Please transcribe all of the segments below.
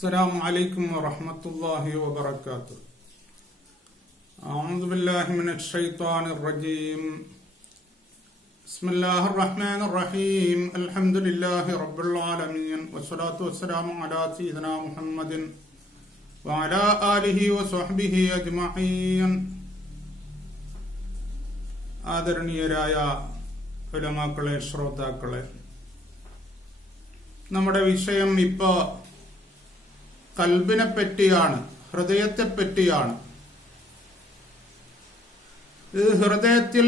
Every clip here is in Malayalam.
السلام عليكم ورحمة الله وبركاته. أعوذ بالله من الشيطان الرجيم. بسم الله الرحمن الرحيم. الحمد لله رب العالمين والصلاة والسلام على سيدنا محمد وعلى آله وصحبه أجمعين. ആദരണീയരായ ഉലമാക്കളെ, ശ്രോതാക്കളെ, നമ്മുടെ വിഷയം ഇപ്പോൾ കൽബിനെ പറ്റിയാണ്, ഹൃദയത്തെ പറ്റിയാണ്. ഈ ഹൃദയത്തിൽ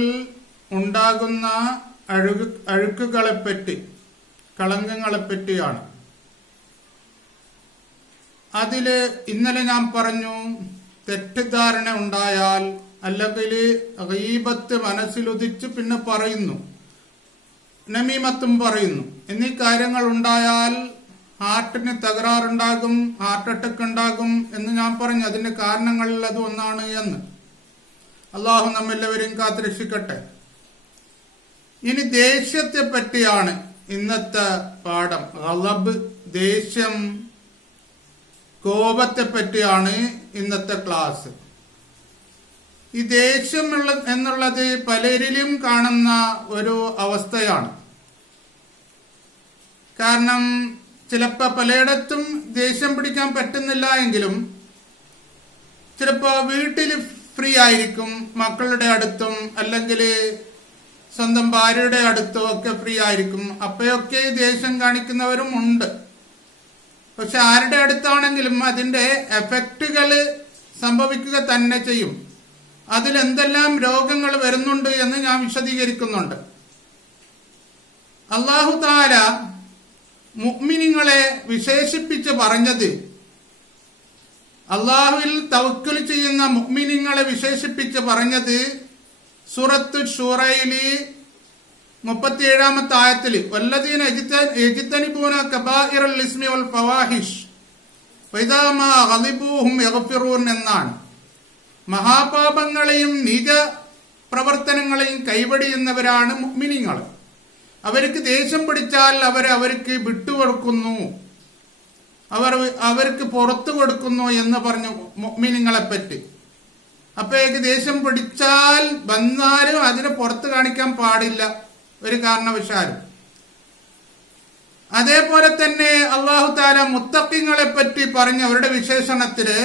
ഉണ്ടാകുന്ന അഴുക്കുകളെപ്പറ്റി, കളങ്കങ്ങളെപ്പറ്റിയാണ്. അതില് ഇന്നലെ ഞാൻ പറഞ്ഞു, തെറ്റിദ്ധാരണ ഉണ്ടായാൽ അല്ലെങ്കിൽ ഗീബത്ത് മനസ്സിലുദിച്ച് പിന്നെ പറയുന്നു, നമീമത്തും പറയുന്നു എന്നീ കാര്യങ്ങൾ ഉണ്ടായാൽ ഹാർട്ടിന് തകരാറുണ്ടാകും, ഹാർട്ട് അറ്റാക്ക് ഉണ്ടാകും എന്ന് ഞാൻ പറഞ്ഞു. അതിന്റെ കാരണങ്ങളിൽ അത് ഒന്നാണ് എന്ന്. അള്ളാഹു നമ്മെല്ലാവരെയും കാത്തുരക്ഷിക്കട്ടെ. ഇനി ദേഷ്യത്തെ പറ്റിയാണ് ഇന്നത്തെ പാഠം. ഗളബ്, ദേഷ്യം, കോപത്തെ പറ്റിയാണ് ഇന്നത്തെ ക്ലാസ്. ഈ ദേഷ്യം എന്നുള്ളത് പലരിലും കാണുന്ന ഒരു അവസ്ഥയാണ്. കാരണം ചിലപ്പോൾ പലയിടത്തും ദേഷ്യം പിടിക്കാൻ പറ്റുന്നില്ല എങ്കിലും ചിലപ്പോൾ വീട്ടിൽ ഫ്രീ ആയിരിക്കും, മക്കളുടെ അടുത്തും അല്ലെങ്കിൽ സ്വന്തം ഭാര്യയുടെ അടുത്തും ഒക്കെ ഫ്രീ ആയിരിക്കും. അപ്പോഴൊക്കെ ദേഷ്യം കാണിക്കുന്നവരും ഉണ്ട്. പക്ഷെ ആരുടെ അടുത്താണെങ്കിലും അതിന്റെ എഫക്റ്റുകൾ സംഭവിക്കുക തന്നെ ചെയ്യും. അതിലെന്തെല്ലാം രോഗങ്ങൾ വരുന്നുണ്ട് എന്ന് ഞാൻ വിശദീകരിക്കുന്നുണ്ട്. അല്ലാഹു തആല മുഅ്മിനീങ്ങളെ വിശേഷിപ്പിച്ച് പറഞ്ഞത്, അള്ളാഹുവിൽ തവക്കുൽ ചെയ്യുന്ന മുഅ്മിനീങ്ങളെ വിശേഷിപ്പിച്ച് പറഞ്ഞത് സൂറത്ത് ശൂറയിലെ 37-ാമത്തെ ആയത്തിൽ വല്ലദീന യജ്തനിബൂന കബായിറൽ ഇസ്മി വൽ ഫവാഹിഷ് വഇദാ മാ ഗളിബൂഹും യഗ്ഫിറൂൻ എന്നാണ്. മഹാപാപങ്ങളെയും നീച പ്രവർത്തനങ്ങളെയും കൈവടിയുന്നവരാണ് മുഅ്മിനീങ്ങൾ. അവർക്ക് ദേഷ്യം പിടിച്ചാൽ അവർക്ക് വിട്ടുകൊടുക്കുന്നു, അവർക്ക് പുറത്തു കൊടുക്കുന്നു എന്ന് പറഞ്ഞു മുഅ്മിനീങ്ങളെ പറ്റി. അപ്പോഴേക്ക് ദേഷ്യം പിടിച്ചാൽ വന്നാലും അതിനെ പുറത്ത് കാണിക്കാൻ പാടില്ല ഒരു കാരണവശാലും. അതേപോലെ തന്നെ അല്ലാഹു തആല മുത്തഖീങ്ങളെ പറ്റി പറഞ്ഞ അവരുടെ വിശേഷണത്തില്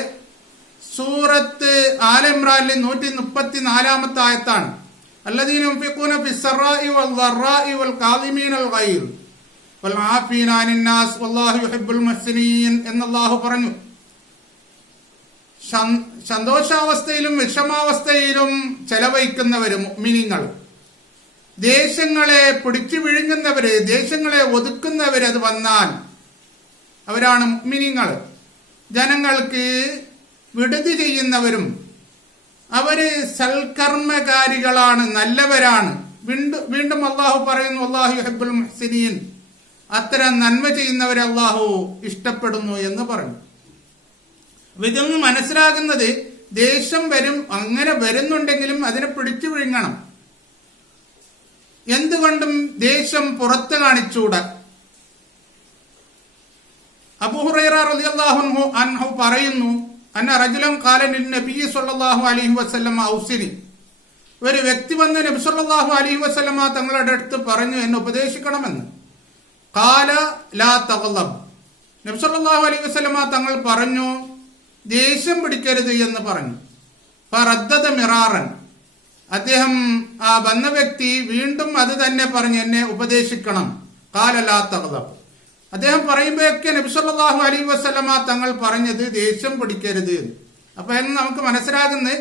സൂറത്ത് ആല ഇംറാനിലെ 134-ാമത്തെ ആയത്താണ്. الذين ينفقون في السراء والضراء والكاظمين الغيظ والعافين عن الناس والله يحب المحسنين എന്ന് അല്ലാഹു പറഞ്ഞു. സന്തോഷാവസ്ഥയിലും വിഷമാവസ്ഥയിലും ചെലവഴിക്കുന്നവര് മുഅ്മിനീങ്ങൾ, ദേശങ്ങളെ പിടിച്ചു വിഴുങ്ങുന്നവര്, ദേശങ്ങളെ ഒതുക്കുന്നവര് അത് വന്നാൽ അവരാണ് മുഅ്മിനീങ്ങൾ. ജനങ്ങൾക്ക് വിടുതി ചെയ്യുന്നവരും അവര് സൽക്കർമ്മകാരികളാണ്, നല്ലവരാണ്. വീണ്ടും അള്ളാഹു പറയുന്നു, അല്ലാഹു യുഹിബ്ബുൽ മുഹ്സിനീൻ, അത്തരം നന്മ ചെയ്യുന്നവരെ അള്ളാഹു ഇഷ്ടപ്പെടുന്നു എന്ന് പറഞ്ഞു. ഇതൊന്ന് മനസ്സിലാകുന്നത്, ദേഷ്യം വരും, അങ്ങനെ വരുന്നുണ്ടെങ്കിലും അതിനെ പിടിച്ചു വിഴുങ്ങണം. എന്തുകൊണ്ടും ദേഷ്യം പുറത്ത് കാണിച്ചൂടാ. അബൂ ഹുറൈറ റളിയല്ലാഹു അൻഹു പറയുന്നു, അന്ന റജുലൻ ഖാല ലിന്നബി സ്വല്ലല്ലാഹു അലൈഹി വസല്ലം ഔസിനി, ഒരു വ്യക്തി വന്ന് നബി സ്വല്ലല്ലാഹു അലൈഹി വസല്ലമ തങ്ങളുടെ അടുത്ത് പറഞ്ഞു, എന്നെ ഉപദേശിക്കണമെന്ന്. ഖാല ലാ തഗ്ളബ്, നബി സ്വല്ലല്ലാഹു അലൈഹി വസല്ലമ തങ്ങൾ പറഞ്ഞു, ദേഷ്യം പിടിക്കരുത് എന്ന് പറഞ്ഞു. ഫറദ്ദദ മിറാറൻ, അദ്ദേഹം ആ വന്ന വ്യക്തി വീണ്ടും അത് തന്നെ പറഞ്ഞു, എന്നെ ഉപദേശിക്കണം. ഖാല ലാ തഗ്ളബ്, അദ്ദേഹം പറയുമ്പോഴൊക്കെ നബി സല്ലല്ലാഹു അലൈഹി വസല്ലമ തങ്ങൾ പറഞ്ഞത് ദേഷ്യം പിടിക്കരുത്. അപ്പൊ എന്ന് നമുക്ക് മനസ്സിലാകുന്നത്,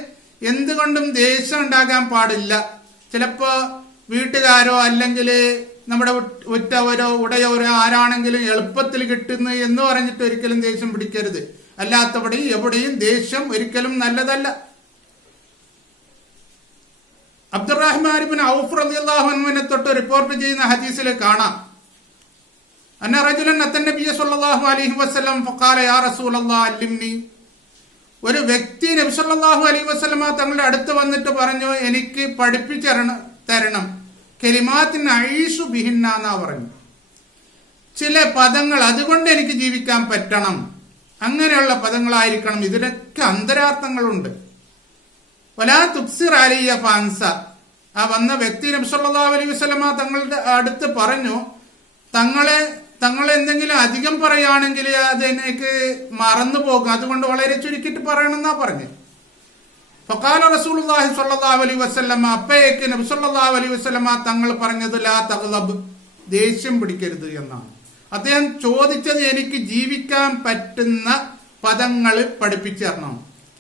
എന്തുകൊണ്ടും ദേഷ്യം ഉണ്ടാകാൻ പാടില്ല. ചിലപ്പോ വീട്ടുകാരോ അല്ലെങ്കിൽ നമ്മുടെ ഉറ്റവരോ ഉടയവരോ ആരാണെങ്കിലും എളുപ്പത്തിൽ കിട്ടുന്നു എന്ന് പറഞ്ഞിട്ട് ഒരിക്കലും ദേഷ്യം പിടിക്കരുത്. അല്ലാത്തവിടെയും എവിടെയും ദേഷ്യം ഒരിക്കലും നല്ലതല്ല. അബ്ദുറഹ്മാൻ ഇബ്നു ഔഫ് റളിയല്ലാഹു അൻഹുവിനെ തൊട്ട് റിപ്പോർട്ട് ചെയ്യുന്ന ഹദീസിൽ കാണാം, അന്ന റജുലൻ അത്തൻ നബിയ സല്ലല്ലാഹു അലൈഹി വസല്ലം ഫഖാല യാ റസൂലല്ലാഹ് അല്ലിംനി, ഒരു വ്യക്തി നബി സല്ലല്ലാഹു അലൈഹി വസല്ലമ തങ്ങളുടെ അടുത്ത് വന്നിട്ട് പറഞ്ഞു, എനിക്ക് പഠിപ്പിച്ചു തരണം, കലിമാത്തിൻ അഈശു ബിഹിന്ന എന്നാ പറഞ്ഞു. ചില പദങ്ങൾ അതുകൊണ്ട് എനിക്ക് ജീവിക്കാൻ പറ്റണം. അങ്ങനെയുള്ള പദങ്ങളായിരിക്കണം. ഇതിനൊക്കെ അന്തരാർത്ഥങ്ങളുണ്ട്. വലാ തുക്സിർ അലിയ ഫാൻസ, ആ വന്ന വ്യക്തി നബി സല്ലല്ലാഹു അലൈഹി വസല്ലമ തങ്ങളുടെ അടുത്ത് പറഞ്ഞു, തങ്ങളെ എന്തെങ്കിലും അധികം പറയുകയാണെങ്കിൽ അത് എനിക്ക് മറന്നു പോകും, അതുകൊണ്ട് വളരെ ചുരുക്കിയിട്ട് പറയണമെന്നാ പറഞ്ഞു. ഫഖാല റസൂലുള്ളാഹി സ്വല്ലല്ലാഹു അലൈഹി വസല്ലമ, അപ്പയേക്ക് നബി സല്ലല്ലാഹു അലൈഹി വസല്ലമ തങ്ങൾ പറഞ്ഞത് ലാ തഗ്ളബ്, ദേഷ്യം പിടിക്കരുത് എന്നാണ്. അദ്ദേഹം ചോദിച്ചത് എനിക്ക് ജീവിക്കാൻ പറ്റുന്ന പദങ്ങൾ പഠിപ്പിച്ചു തരണം.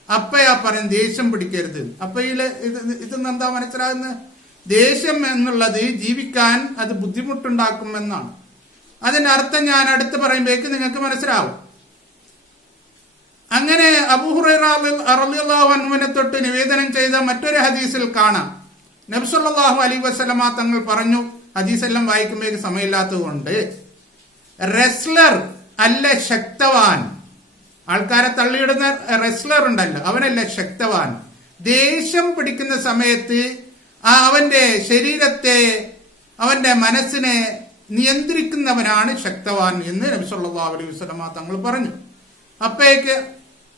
അപ്പയാ പറയും ദേഷ്യം പിടിക്കരുത്. അപ്പയില് ഇതെന്ന് എന്താ മനസ്സിലാകുന്നത്? ദേഷ്യം എന്നുള്ളത് ജീവിക്കാൻ അത് ബുദ്ധിമുട്ടുണ്ടാക്കുമെന്നാണ്. അതിന്റെ അർത്ഥം ഞാൻ അടുത്ത് പറയുമ്പോഴേക്ക് നിങ്ങൾക്ക് മനസ്സിലാവും. അങ്ങനെ അബൂ ഹുറൈറ റളിയല്ലാഹു അൻഹുവിനെ തൊട്ട് നിവേദനം ചെയ്ത മറ്റൊരു ഹദീസിൽ കാണാം, നബി സല്ലല്ലാഹു അലൈഹി വസല്ലമ തങ്ങൾ പറഞ്ഞു, ഹദീസെല്ലാം വായിക്കുമ്പോഴേക്ക് സമയമില്ലാത്തത് കൊണ്ട്, റെസ്ലർ അല്ല ശക്തവാൻ, ആൾക്കാരെ തള്ളിയിടുന്ന റെസ്ലർ ഉണ്ടല്ലോ, അവനല്ല ശക്തവാൻ. ദേഷ്യം പിടിക്കുന്ന സമയത്ത് അവന്റെ ശരീരത്തെ, അവന്റെ മനസ്സിനെ നിയന്ത്രിക്കുന്നവനാണ് ശക്തവാൻ എന്ന് നബി സല്ലല്ലാഹു അലൈഹി വസല്ലമ തങ്ങൾ പറഞ്ഞു. അപ്പോഴേക്ക്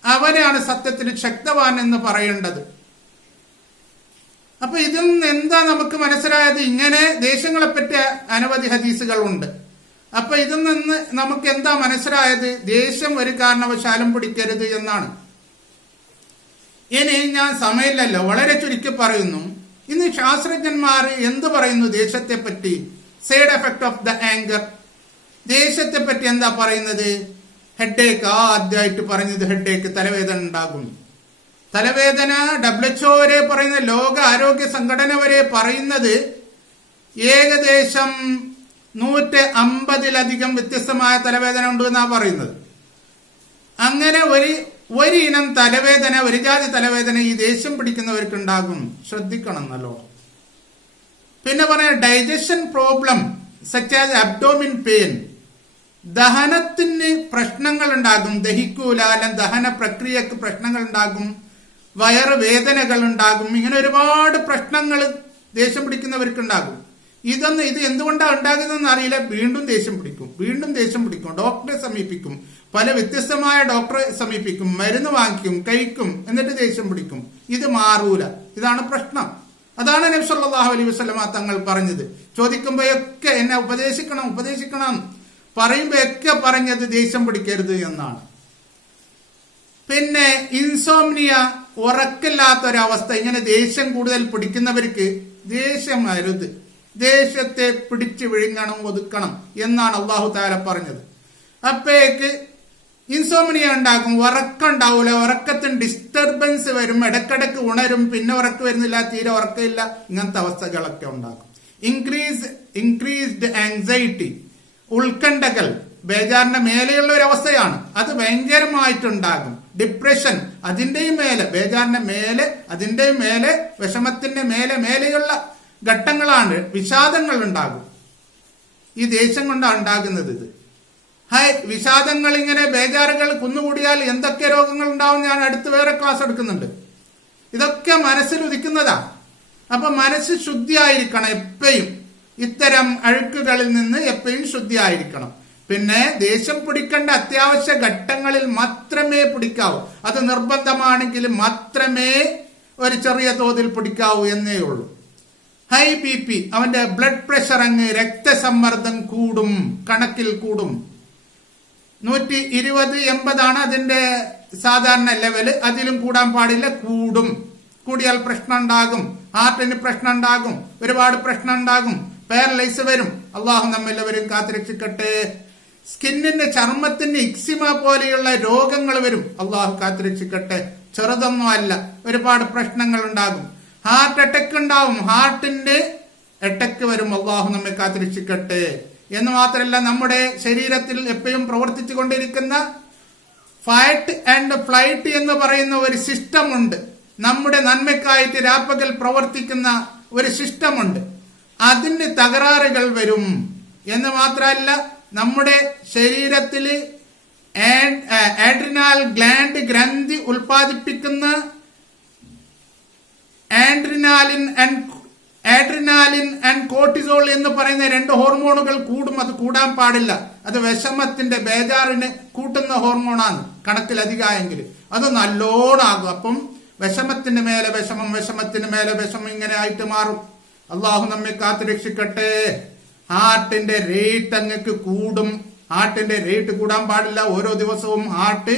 അവനെയാണ് സത്യത്തിൽ ശക്തവാൻ എന്ന് പറയേണ്ടത്. അപ്പൊ ഇതിൽ നിന്ന് എന്താ നമുക്ക് മനസ്സിലായത്? ഇങ്ങനെ ദേഷ്യങ്ങളെ പറ്റി അനവധി ഹദീസുകൾ ഉണ്ട്. അപ്പൊ ഇതിൽ നിന്ന് നമുക്ക് എന്താ മനസ്സിലായത്? ദേഷ്യം ഒരു കാരണവശാലും പിടിക്കരുത് എന്നാണ്. ഇനി ഞാൻ സമയമില്ലല്ലോ, വളരെ ചുരുക്കി പറയുന്നു. ഇന്ന് ശാസ്ത്രജ്ഞന്മാർ എന്ത് പറയുന്നു ദേഷ്യത്തെ പറ്റി? Side effect of the anger. ദേഷ്യത്തെ പറ്റി എന്താ പറയുന്നത്? ഹെഡേക്ക്. ആദ്യമായിട്ട് പറഞ്ഞത് ഹെഡേക്ക്, തലവേദന ഉണ്ടാകും. തലവേദന WHO വരെ പറയുന്ന, ലോക ആരോഗ്യ സംഘടന വരെ പറയുന്നത് ഏകദേശം 150-ലധികം വ്യത്യസ്തമായ തലവേദന ഉണ്ട് എന്നാ പറയുന്നത്. അങ്ങനെ ഒരു ഇനം തലവേദന, ഒരു ജാതി തലവേദന ഈ ദേഷ്യം പിടിക്കുന്നവർക്ക് ഉണ്ടാകും. ശ്രദ്ധിക്കണം നല്ലോണം. പിന്നെ പറയാം digestion problem such as abdomen pain. ദഹനത്തിന് പ്രശ്നങ്ങൾ ഉണ്ടാകും, ദഹിക്കൂല, അല്ലെങ്കിൽ ദഹന പ്രക്രിയക്ക് പ്രശ്നങ്ങൾ ഉണ്ടാകും, വയറ് വേദനകൾ ഉണ്ടാകും. ഇങ്ങനെ ഒരുപാട് പ്രശ്നങ്ങൾ ദേഷ്യം പിടിക്കുന്നവർക്ക് ഉണ്ടാകും. ഇത് എന്തുകൊണ്ടാണ് ഉണ്ടാകുന്നതെന്ന് അറിയില്ല. വീണ്ടും ദേഷ്യം പിടിക്കും, ഡോക്ടറെ സമീപിക്കും, പല വ്യത്യസ്തമായ ഡോക്ടറെ സമീപിക്കും, മരുന്ന് വാങ്ങിക്കും, കഴിക്കും, എന്നിട്ട് ദേഷ്യം പിടിക്കും. ഇത് മാറൂല. ഇതാണ് പ്രശ്നം. അതാണ് നബി സല്ലല്ലാഹു അലൈഹി വസല്ലമ തങ്ങൾ പറഞ്ഞത്. ചോദിക്കുമ്പോഴൊക്കെ എന്നെ ഉപദേശിക്കണം പറയുമ്പോഴൊക്കെ പറഞ്ഞത് ദേഷ്യം പിടിക്കരുത് എന്നാണ്. പിന്നെ ഇൻസോംനിയ, ഉറക്കില്ലാത്തൊരവസ്ഥ. ഇങ്ങനെ ദേഷ്യം കൂടുതൽ പിടിക്കുന്നവർക്ക് ദേഷ്യം അരുത്, ദേഷ്യത്തെ പിടിച്ചു വിഴുങ്ങണം, ഒതുക്കണം എന്നാണ് അല്ലാഹു തആല പറഞ്ഞത്. അപ്പോഴേക്ക് ഇൻസോംനിയ ഉണ്ടാകും, ഉറക്കമുണ്ടാവൂല, ഉറക്കത്തിന് ഡിസ്റ്റർബൻസ് വരും, ഇടക്കിടക്ക് ഉണരും, പിന്നെ ഉറക്കം വരുന്നില്ല, തീരെ ഉറക്കമില്ല, ഇങ്ങനത്തെ അവസ്ഥകളൊക്കെ ഉണ്ടാകും. ഇൻക്രീസ്ഡ് ആങ്സൈറ്റി, ഉത്കണ്ഠകൾ, ബേജാറിന്റെ മേലെയുള്ള ഒരു അവസ്ഥയാണ്. അത് ഭയങ്കരമായിട്ടുണ്ടാകും. ഡിപ്രഷൻ, അതിന്റെയും മേലെ, ബേജാറിന്റെ മേലെ, അതിന്റെയും മേലെ, വിഷമത്തിന്റെ മേലെയുള്ള ഘട്ടങ്ങളാണ്. വിഷാദങ്ങൾ ഉണ്ടാകും. ഈ ദേഷ്യം കൊണ്ടാണ് ഉണ്ടാകുന്നത്. ഇത് വിഷാദങ്ങൾ, ഇങ്ങനെ ബേജാറുകൾ കുന്നുകൂടിയാൽ എന്തൊക്കെ രോഗങ്ങൾ ഉണ്ടാവും ഞാൻ അടുത്ത് വേറെ ക്ലാസ് എടുക്കുന്നുണ്ട്. ഇതൊക്കെ മനസ്സിൽ ഉദിക്കുന്നതാ. അപ്പൊ മനസ്സ് ശുദ്ധിയായിരിക്കണം എപ്പോഴും. ഇത്തരം അഴുക്കുകളിൽ നിന്ന് എപ്പോഴും ശുദ്ധിയായിരിക്കണം. പിന്നെ ദേഷ്യം പിടിക്കേണ്ട അത്യാവശ്യ ഘട്ടങ്ങളിൽ മാത്രമേ പിടിക്കാവൂ. അത് നിർബന്ധമാണെങ്കിൽ മാത്രമേ ഒരു ചെറിയ തോതിൽ പിടിക്കാവൂ എന്നേ ഉള്ളൂ. ഹൈ BP, അവന്റെ ബ്ലഡ് പ്രഷർ, അങ്ങ് രക്തസമ്മർദ്ദം കൂടും, കണക്കിൽ കൂടും. 120/80 അതിന്റെ സാധാരണ ലെവല്. അതിലും കൂടാൻ പാടില്ല. കൂടിയാൽ പ്രശ്നം ഉണ്ടാകും. ഹാർട്ടിന് പ്രശ്നം ഉണ്ടാകും, ഒരുപാട് പ്രശ്നം ഉണ്ടാകും, പാരലൈസ് വരും. അള്ളാഹു നമ്മെല്ലാവരും കാത്തുരക്ഷിക്കട്ടെ. സ്കിന്നിന്റെ, ചർമ്മത്തിന്റെ ഇക്സിമ പോലെയുള്ള രോഗങ്ങൾ വരും. അള്ളാഹു കാത്തുരക്ഷിക്കട്ടെ. ചെറുതൊന്നും അല്ല, ഒരുപാട് പ്രശ്നങ്ങൾ ഉണ്ടാകും. ഹാർട്ട് അറ്റാക്ക് ഉണ്ടാവും, ഹാർട്ടിന്റെ അറ്റാക്ക് വരും. അള്ളാഹു നമ്മെ കാത്തുരക്ഷിക്കട്ടെ. എന്ന് മാത്രമല്ല, നമ്മുടെ ശരീരത്തിൽ എപ്പോഴും പ്രവർത്തിച്ചു കൊണ്ടിരിക്കുന്ന ഫൈറ്റ് ആൻഡ് ഫ്ലൈറ്റ് എന്ന് പറയുന്ന ഒരു സിസ്റ്റം ഉണ്ട്. നമ്മുടെ നന്മയ്ക്കായിട്ട് രാപ്പകൽ പ്രവർത്തിക്കുന്ന ഒരു സിസ്റ്റം ഉണ്ട്. അതിന് തകരാറുകൾ വരും. എന്ന് മാത്രമല്ല, നമ്മുടെ ശരീരത്തിൽ ആഡ്രിനാൽ ഗ്രന്ഥി ഉൽപ്പാദിപ്പിക്കുന്ന ആഡ്രിനാലിൻ ആൻഡ് കോർട്ടിസോൾ എന്ന് പറയുന്ന 2 ഹോർമോണുകൾ കൂടും. അത് കൂടാൻ പാടില്ല. അത് വിഷമത്തിന്റെ ബേജാറിന് കൂട്ടുന്ന ഹോർമോണാണ്. കണക്കിലധികമായെങ്കിൽ അത് നല്ലോണം ആകും. അപ്പം വിഷമത്തിന് മേലെ വിഷമം, വിഷമത്തിന് മേലെ വിഷമം ഇങ്ങനെ ആയിട്ട് മാറും. അള്ളാഹു നമ്മെ കാത്തു രക്ഷിക്കട്ടെ. ഹാർട്ടിന്റെ റേറ്റ് അങ്ങക്ക് കൂടും. ഹാർട്ടിന്റെ റേറ്റ് കൂടാൻ പാടില്ല. ഓരോ ദിവസവും ഹാർട്ട്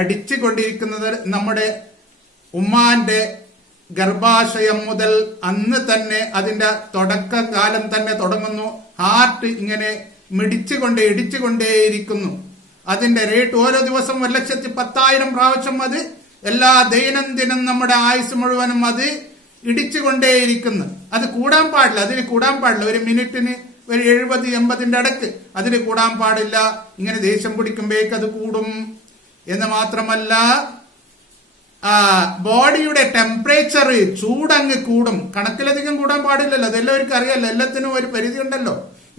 അടിച്ചു കൊണ്ടിരിക്കുന്നത് നമ്മുടെ ഉമ്മാന്റെ ഗർഭാശയം മുതൽ അന്ന് തന്നെ, അതിന്റെ തുടക്കകാലം തന്നെ തുടങ്ങുന്നു. ഹാർട്ട് ഇങ്ങനെ ഇടിച്ചുകൊണ്ടേയിരിക്കുന്നു. അതിന്റെ റേറ്റ് ഓരോ ദിവസം 1,10,000 പ്രാവശ്യം അത് എല്ലാ ദൈനംദിനം നമ്മുടെ ആയുസ് മുഴുവനും അത് ഇടിച്ചുകൊണ്ടേയിരിക്കുന്നു. അത് കൂടാൻ പാടില്ല. അതിന് കൂടാൻ പാടില്ല. ഒരു മിനിറ്റിന് ഒരു 70-80 ഇടക്ക് അതിന് കൂടാൻ പാടില്ല. ഇങ്ങനെ ദേഷ്യം പിടിക്കുമ്പോഴേക്ക് അത് കൂടും. എന്ന് മാത്രമല്ല, ബോഡിയുടെ ടെമ്പറേച്ചർ ചൂടങ്ങ് കൂടും. കണക്കിലധികം കൂടാൻ പാടില്ലല്ലോ. അതെല്ലാവർക്കും അറിയാലോ. എല്ലാത്തിനും ഒരു പരിധി ഉണ്ടല്ലോ.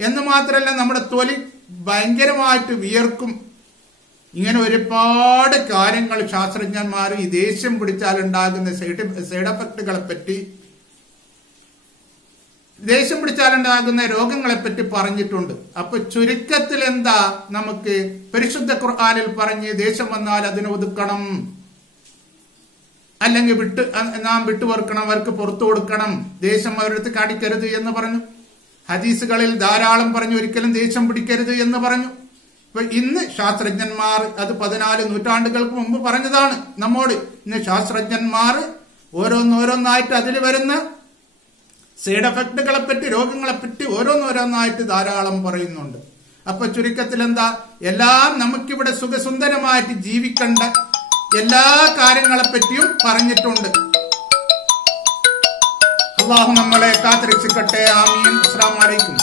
എന്ന് മാത്രമല്ല, നമ്മുടെ തൊലി ഭയങ്കരമായിട്ട് വിയർക്കും. ഇങ്ങനെ ഒരുപാട് കാര്യങ്ങൾ ശാസ്ത്രജ്ഞന്മാർ ഈ ദേഷ്യം പിടിച്ചാൽ ഉണ്ടാകുന്ന സൈഡ് എഫക്റ്റുകളെ പറ്റി, ദേഷ്യം പിടിച്ചാലുണ്ടാകുന്ന രോഗങ്ങളെ പറ്റി പറഞ്ഞിട്ടുണ്ട്. അപ്പൊ ചുരുക്കത്തിൽ എന്താ, നമുക്ക് പരിശുദ്ധ ഖുർആനിൽ പറഞ്ഞ് ദേഷ്യം വന്നാൽ അതിനെ ഒതുക്കണം, അല്ലെങ്കിൽ നാം വിട്ടുപൊറുക്കണം, അവർക്ക് പുറത്തു കൊടുക്കണം, ദേഷ്യം അവരടുത്ത് കാണിക്കരുത് എന്ന് പറഞ്ഞു. ഹദീസുകളിൽ ധാരാളം പറഞ്ഞു ഒരിക്കലും ദേഷ്യം പിടിക്കരുത് എന്ന് പറഞ്ഞു. ഇപ്പൊ ഇന്ന് ശാസ്ത്രജ്ഞന്മാർ, അത് 14 നൂറ്റാണ്ടുകൾക്ക് മുമ്പ് പറഞ്ഞതാണ് നമ്മോട്. ഇന്ന് ശാസ്ത്രജ്ഞന്മാർ ഓരോന്നോരോന്നായിട്ട് അതിൽ വരുന്ന സൈഡ് എഫക്റ്റുകളെ പറ്റി, രോഗങ്ങളെ പറ്റി ഓരോന്നോരോന്നായിട്ട് ധാരാളം പറയുന്നുണ്ട്. അപ്പൊ ചുരുക്കത്തിൽ എന്താ, എല്ലാം നമുക്കിവിടെ സുഖസുന്ദരമായിട്ട് ജീവിക്കേണ്ട എല്ലാ കാര്യങ്ങളെ പറ്റിയും പറഞ്ഞിട്ടുണ്ട്. അല്ലാഹു നമ്മളെ കാത്തുരക്ഷിക്കട്ടെ. ആമീൻ. അസ്സലാമു അലൈക്കും.